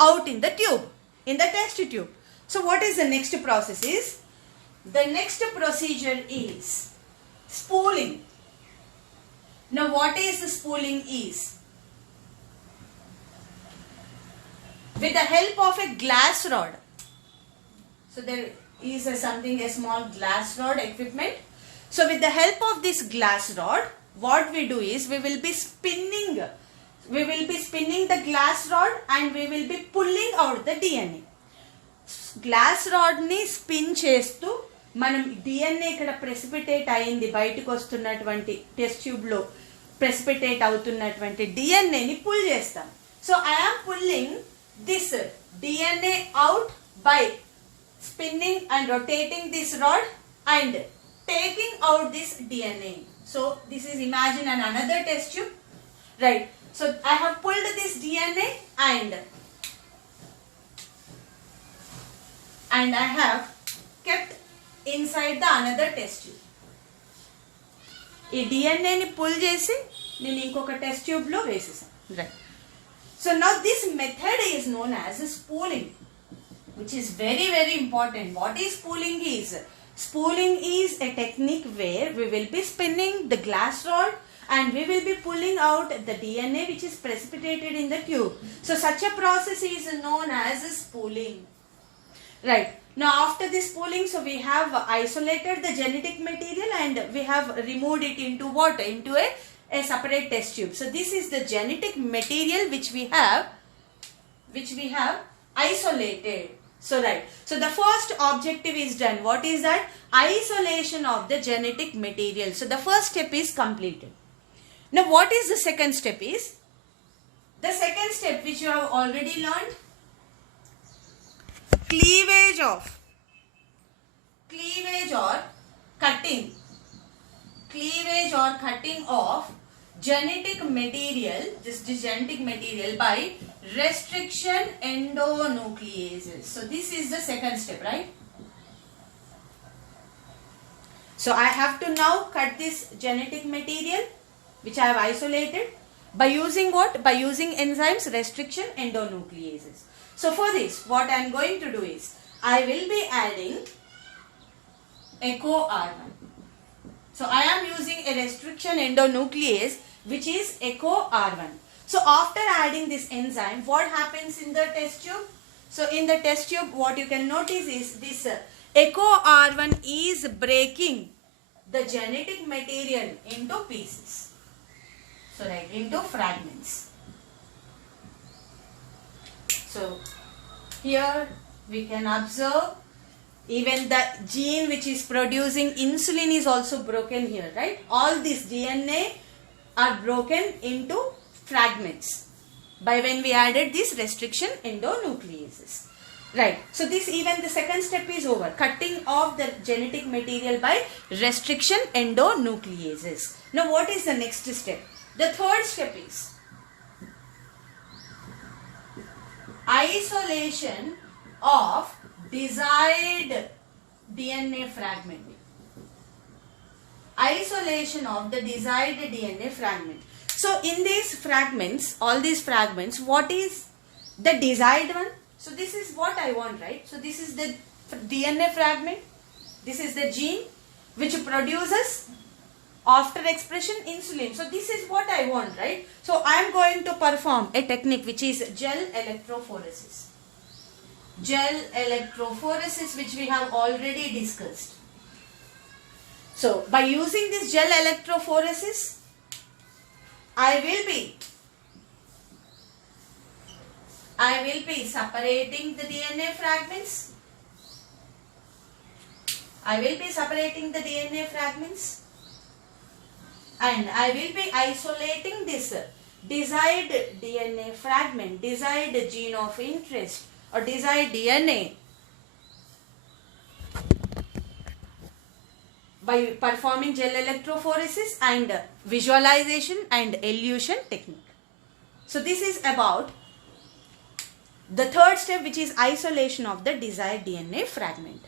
out in the tube, in the test tube. So what is the next process is? The next procedure is spooling. Now what is the spooling is? With the help of a glass rod. So there is a small glass rod equipment. So with the help of this glass rod, what we do is we will be spinning the glass rod and we will be pulling out the DNA. Glass rod ని spin చేస్తూ మనం DNA ఇక్కడ precipitate అయింది, బయటకు వస్తున్నటువంటి test tube లో precipitate అవుతున్నటువంటి డిఎన్ఏని పుల్ చేస్తాం. So I am pulling this DNA out by spinning and rotating this rod and taking out this DNA. So this is, imagine another test tube, right? So I have pulled this DNA and I have kept inside the another test tube. ఈ DNA ని pull చేసి నేను ఇంకొక test tube లో వేసేసాను, right? So now this method is known as spooling, which is very, very important. What is spooling is? Spooling is a technique where we will be spinning the glass rod and we will be pulling out the DNA which is precipitated in the tube. So such a process is known as spooling. Right. Now after this spooling, so we have isolated the genetic material and we have removed it into what? Into a separate test tube. So this is the genetic material which we have isolated. So right. So the first objective is done. What is that? Isolation of the genetic material. So the first step is completed. Now what is the second step is? The second step which you have already learned, cleavage or cutting of genetic material, this genetic material by restriction endonucleases. So this is the second step, right? So I have to now cut this genetic material which I have isolated by using what? By using enzymes restriction endonucleases. So for this, what I am going to do is I will be adding EcoR1. So I am using a restriction endonuclease which is EcoR1. So after adding this enzyme, what happens in the test tube? So in the test tube, what you can notice is this EcoR1 is breaking the genetic material into pieces. So right, into fragments. So here we can observe even the gene which is producing insulin is also broken here, right? All this DNA are broken into fragments by when we added this restriction endonucleases, right? So this, even the second step is over, cutting off the genetic material by restriction endonucleases. Now what is the next step? The third step is isolation of desired DNA fragment. Isolation of the desired DNA fragment. So in these fragments, all these fragments, what is the desired one? So this is what I want, right? So this is the DNA fragment. This is the gene which produces after expression insulin. So this is what I want, right? So I am going to perform a technique which is gel electrophoresis. Gel electrophoresis, which we have already discussed. So by using this gel electrophoresis, I will be separating the DNA fragments. And I will be isolating this desired DNA fragment, desired gene of interest or desired DNA by performing gel electrophoresis and visualization and elution technique. So this is about the third step, which is isolation of the desired DNA fragment.